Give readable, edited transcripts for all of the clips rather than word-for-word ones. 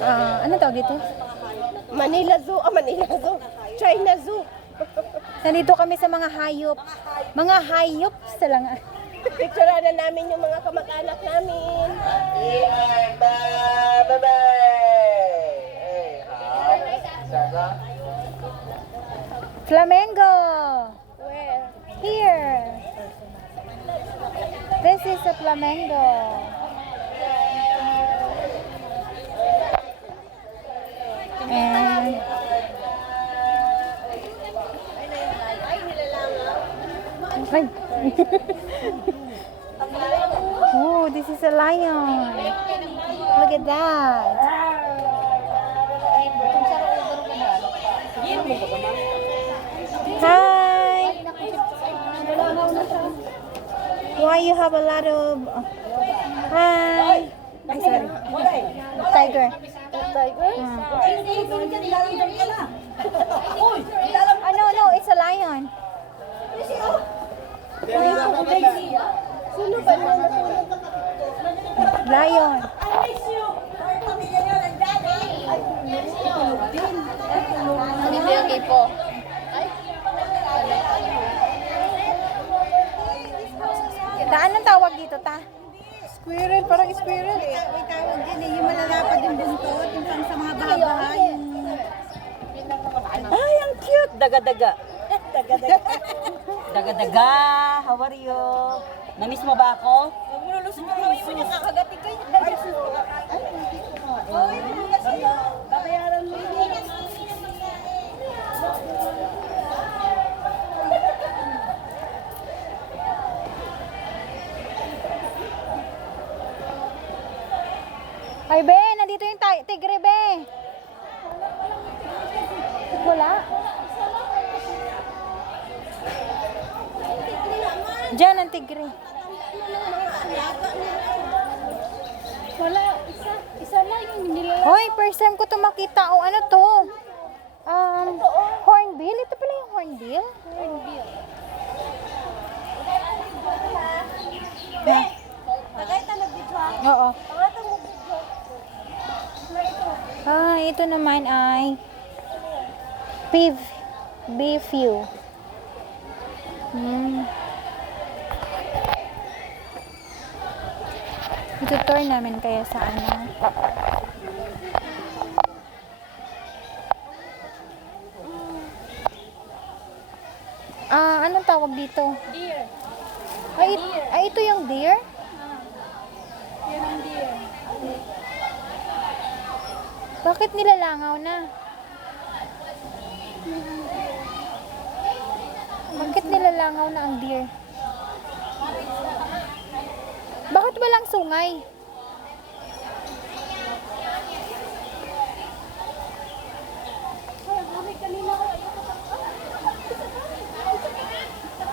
Ano tawag dito? Manila Zoo. Manila Zoo. China Zoo. Nandito kami sa mga hayop. Mga hayop sa lang. Picturean na namin yung mga kamag-anak namin. Flamengo. Where? Here. This is a flamengo. And ay. Oh, this is a lion. Look at that. Hi. Why you have a lot of hi. Ay, sorry. Tiger. Tiger? No, it's a lion. Sino ba na? Lion. Okay po. Anong tawag dito, ta? Squirrel, parang squirrel. May tawag din eh. Yung malalapad yung buntot, yung pang sa mga baha-baha. Yung... Ay, ang cute! Daga-daga. Daga-daga. Daga-daga. How are you? Namiss mo ba ako? Huwag mo lulusot yung kamay mo niya, kakagatin kayo. Babayaran mo yun. Ay, be, nandito yung tigre, be. Wala. Diyan ang tigre. Wala, isa lang yung nila. Hoy, first time ko ito makita. O, ano to? Hornbill? Ito pala yung hornbill? Hornbill. Ha? Tagay ta nag-video. Oo. Pangatang mo video. Ito naman ay beef view. Ito-tour namin kaya sa ano. Anong tawag dito? Deer. Ay, ito yung deer? Yan ang deer. Bakit nilalangaw na? Bakit nilalangaw na ang deer? Bakit walang sungay?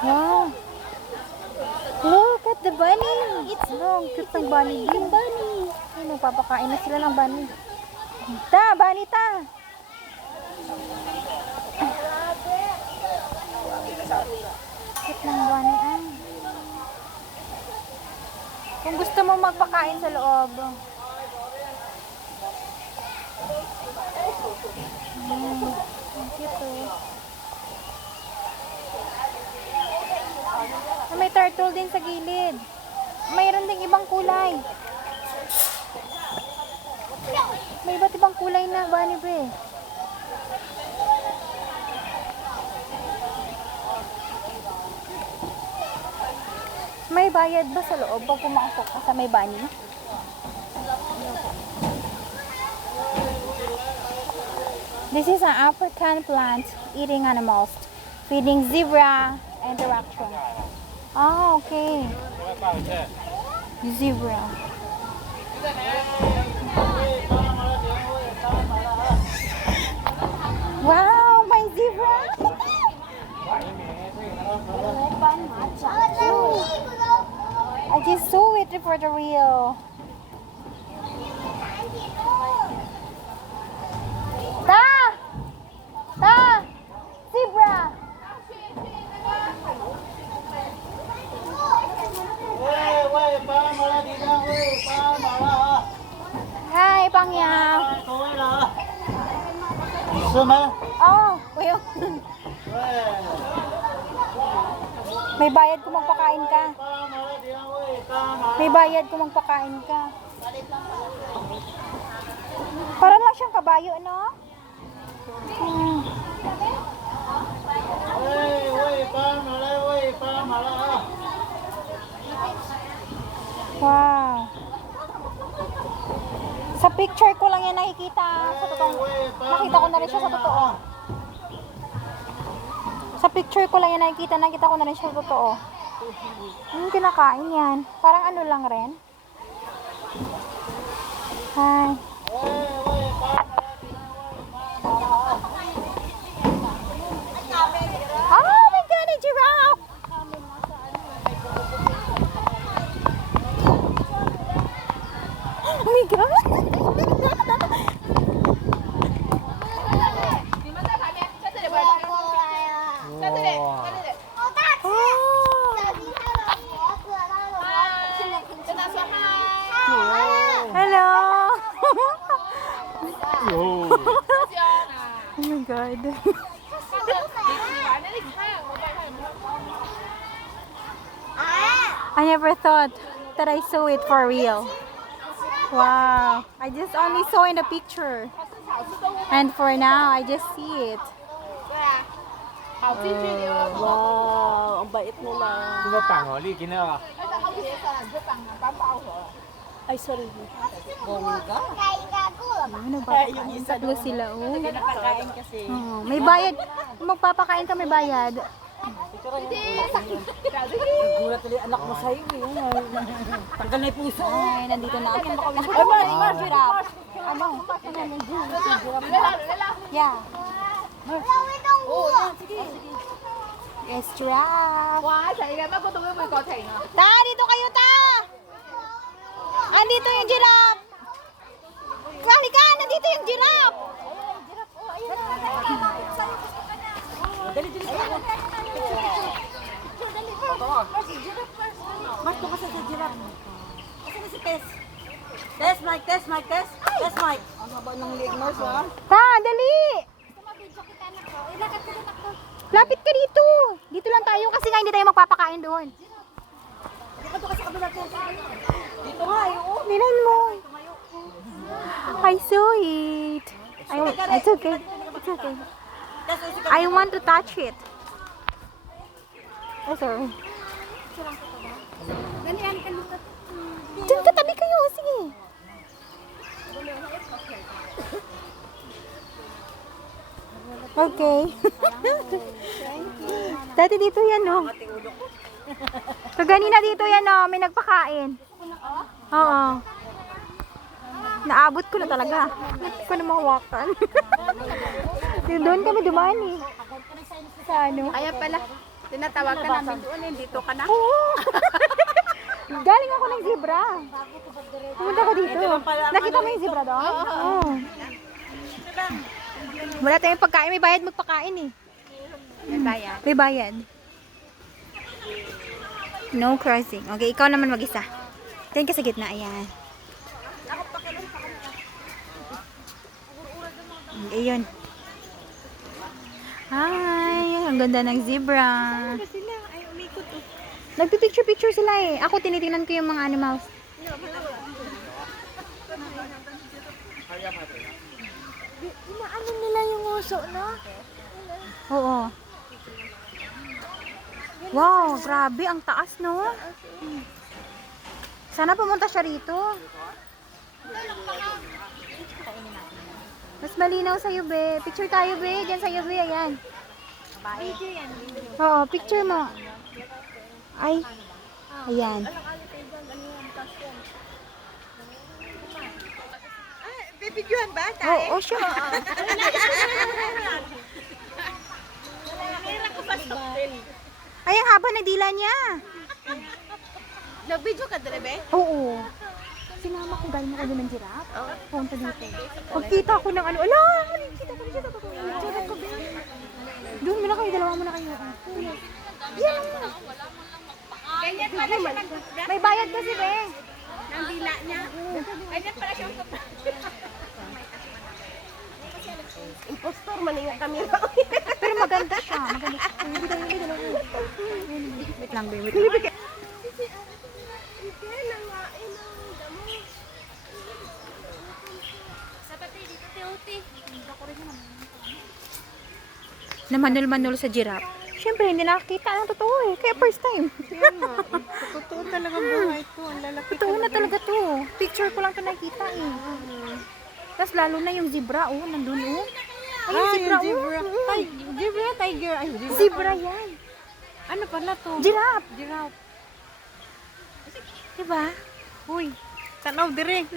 Wow! Look at the bunny! It's long, cute ng bunny. Yung bunny! Ay, magpapakain na sila ng bunny. Ta, bunny ta! Cute ng bunny ay. Kung gusto mo magpakain sa loob. Ang cute oh. May turtle din sa gilid. Mayroon ding ibang kulay. May iba't ibang kulay na bunny be. May bayad ba sa loob pag pumasok ka sa may bunny? This is an African plant eating animals, feeding zebra interaction. Ah, okay. Zebra. Wow, my zebra! I just saw it for the real. Ta! Ta! Zebra! Hi, Pangya. meow. Suma. Oh, kuya. May bayad kung magpakain ka. May bayad kung magpakain ka. Para lang siyang kabayo, ano? Hmm. Wow. Sa picture ko lang yan nakikita. Sa totoo, nakita ko na rin siya sa totoo. Sa picture ko lang yan nakita ko na rin siya sa totoo. Anong kinakain yan? Parang ano lang rin. Hi. Oh my God, a giraffe! Oh my God! Hello! Oh my God. I never thought that I saw it for real. Wow. I just only saw in the picture. And for now, I just see it. Wow, ang bait nila. 这个板鹅力给那个。 Ay, sorry. Bongga. Yung isa tatlo sila. Oh. Nakakain kasi. Oo, may bayad. Kung magpapakain ka, may bayad. Gulat tuloy anak mo sa'yo eh. Tanggal na yung puso. Ay, nandito na ako. Ay, giraffe. Ano? Yeah. Yes, giraffe. Ta, dito kayo, ta! Andito yung giraffe. Halika, nandito yung giraffe. Dali. Mas, doon ka sa giraffe. Kasi na si Tess. Tess, Mike. Tess, Mike. Ang haba ng leg nurse, ha? Ta, dali! Lapit ka dito. Dito lang tayo kasi nga hindi tayo magpapakain doon. Dito nga, yun. Nilan mo. I saw it. It's okay. It's okay. I want to touch it. Oh, sorry. Diyan katabi kayo. Sige. Okay. Dati dito yan, no? Kaganina dito yan, no? May nagpakain. Oo. Naabot ko na talaga. Hindi ko na mahawakan. Doon kami dumaan eh. Sa ano? Kaya pala, tinatawag ka namin doon, dito ka na. Oo. Galing ako ng zebra. Pumunta ko dito. Nakita mo yung zebra doon? Oo. Wala tayong pagkain. May bayad magpakain eh. May bayad. May bayad. No crossing. Okay, ikaw naman mag-isa. Diyan ka sa gitna. Ayan. Ayun. Hi! Ang ganda ng zebra. Sila, ay umikot oh. Nagpipicture-picture sila eh. Ako tinitingnan ko yung mga animals. Inaano nila yung uso, no? Oo. Wow, grabe. Ang taas, no? Sana pumunta siya rito. Mas malinaw sa'yo, be. Picture tayo, be. Diyan sa'yo, be. Ayan. Oo, picture mo. Ay. Ayan. Bibidyohan ba? Oo, siya. Ay, ang haba na dila niya. Nag-video ka, Drebe? Oo. Sinama ko galing ako doon ng giraffe. Punta dito. Pagkita ko ng ano, ala! Kita ko siya sa totoo. Giraffe ko, be. Doon muna kayo, dalawa muna kayo. Yan. Ganyan pala siya May bayad kasi, be. ng dila niya. Ganyan pala siya. ano yung camera. Pero maganda siya. Maganda siya. Wait lang, babe. Wait lang. Namanul-manul sa giraffe. Siyempre, hindi nakakita ng totoo eh. Kaya first time. Totoo talagang buhay to. Ang lalaki Totoo na talaga to. Picture ko lang to nakita eh. Tapos lalo na yung zebra, oh. Nandun, oh. Ay, yung zebra, zebra. oh. Ay, zebra, tiger. Ay, zebra. Zebra yan. Ano pala to? Giraffe. Giraffe. Diba? Uy, tanaw dire.